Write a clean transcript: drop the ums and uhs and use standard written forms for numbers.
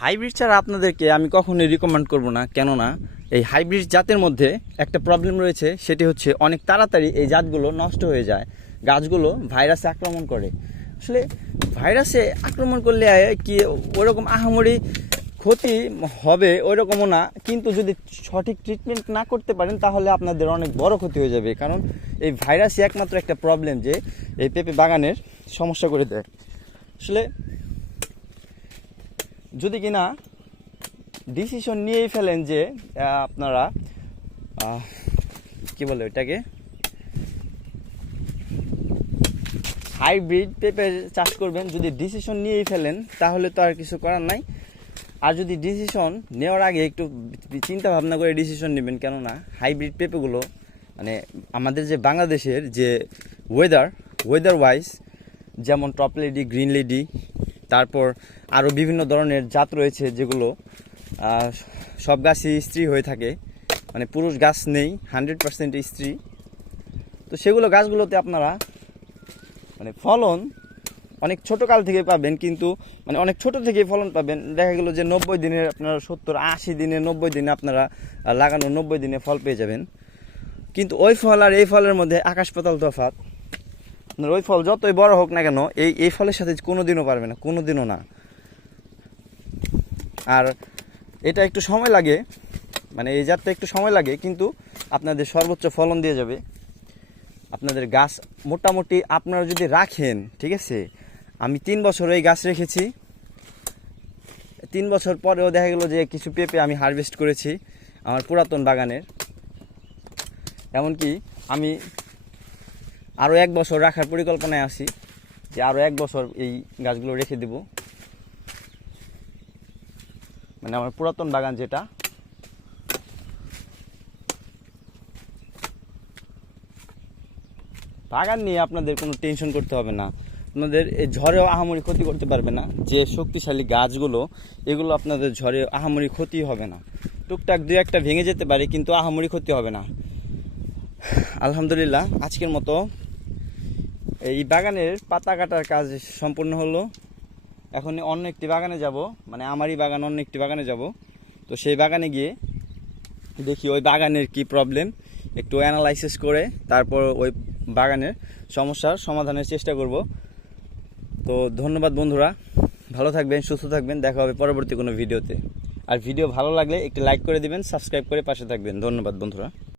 Hybrid ছাড়া আপনাদেরকে আমি কখনোই রিকমেন্ড করব না, কেননা এই হাইব্রিড জাতের মধ্যে একটা প্রবলেম রয়েছে, সেটি হচ্ছে অনেক তাড়াতাড়ি এই জাতগুলো নষ্ট হয়ে যায়, গাছগুলো ভাইরাসে আক্রমণ করে। আসলে ভাইরাসে আক্রমণ করলে কি ওরকম আহামরি ক্ষতি হবে ওইরকমও না, কিন্তু যদি সঠিক ট্রিটমেন্ট না করতে পারেন তাহলে আপনাদের অনেক বড় ক্ষতি হয়ে যাবে। কারণ এই ভাইরাসই একমাত্র একটা প্রবলেম যে এই পেঁপে বাগানের সমস্যা করে দেয়। আসলে যদি কিনা ডিসিশন নিয়েই ফেলেন যে আপনারা কি বলে ওইটাকে হাইব্রিড পেঁপে চাষ করবেন, যদি ডিসিশন নিয়েই ফেলেন তাহলে তো আর কিছু করার নাই। আর যদি ডিসিশন নেওয়ার আগে একটু চিন্তা ভাবনা করে ডিসিশন নেবেন, কেননা হাইব্রিড পেঁপেগুলো মানে আমাদের যে বাংলাদেশের যে ওয়েদার ওয়াইজ, যেমন টপ লেডি, গ্রিন লেডি, তারপর আরও বিভিন্ন ধরনের জাত রয়েছে যেগুলো সব গাছই স্ত্রী হয়ে থাকে, মানে পুরুষ গাছ নেই, 100% স্ত্রী। তো সেগুলো গাছগুলোতে আপনারা মানে ফলন অনেক ছোটো কাল থেকে পাবেন, কিন্তু মানে অনেক ছোট থেকেই ফলন পাবেন। দেখা গেলো যে 90 দিনের আপনারা 70-80 দিনে 90 দিনে আপনারা লাগানো 90 দিনে ফল পেয়ে যাবেন। কিন্তু ওই ফল আর এই ফলের মধ্যে আকাশ পাতাল তফাৎ। আপনার ওই ফল যতই বড় হোক না কেন এই ফলের সাথে কোনো দিনও পারবে না, কোনো দিনও না। আর এটা একটু সময় লাগে, মানে এই জাতটা একটু সময় লাগে, কিন্তু আপনাদের সর্বোচ্চ ফলন দিয়ে যাবে। আপনাদের গাছ মোটামুটি আপনারা যদি রাখেন, ঠিক আছে, আমি 3 বছর এই গাছ রেখেছি, 3 বছর পরেও দেখা গেলো যে কিছু পেঁপে আমি হারভেস্ট করেছি আমার পুরাতন বাগানের। এমনকি আমি আরও 1 বছর রাখার পরিকল্পনায় আছি, যে আরও 1 বছর এই গাছগুলো রেখে দেব। মানে আমার পুরাতন বাগান যেটা, বাগান নিয়ে আপনাদের কোনো টেনশন করতে হবে না। আপনাদের এই ঝড়েও আহামরি ক্ষতি করতে পারবে না। যে শক্তিশালী গাছগুলো, এগুলো আপনাদের ঝড়ে আহামরি ক্ষতি হবে না। টুকটাক 2-1টা ভেঙে যেতে পারে, কিন্তু আহামরি ক্ষতি হবে না। আলহামদুলিল্লাহ, আজকের মতো এই বাগানের পাতা কাটার কাজ সম্পূর্ণ হলো। এখন অন্য একটি বাগানে যাব, মানে আমারই বাগান, অন্য একটি বাগানে যাব। তো সেই বাগানে গিয়ে দেখি ওই বাগানের কি প্রবলেম, একটু অ্যানালাইসিস করে তারপর ওই বাগানের সমস্যার সমাধানের চেষ্টা করব। তো ধন্যবাদ বন্ধুরা, ভালো থাকবেন, সুস্থ থাকবেন, দেখা হবে পরবর্তী কোনো ভিডিওতে। আর ভিডিও ভালো লাগলে একটি লাইক করে দিবেন, সাবস্ক্রাইব করে পাশে থাকবেন। ধন্যবাদ বন্ধুরা।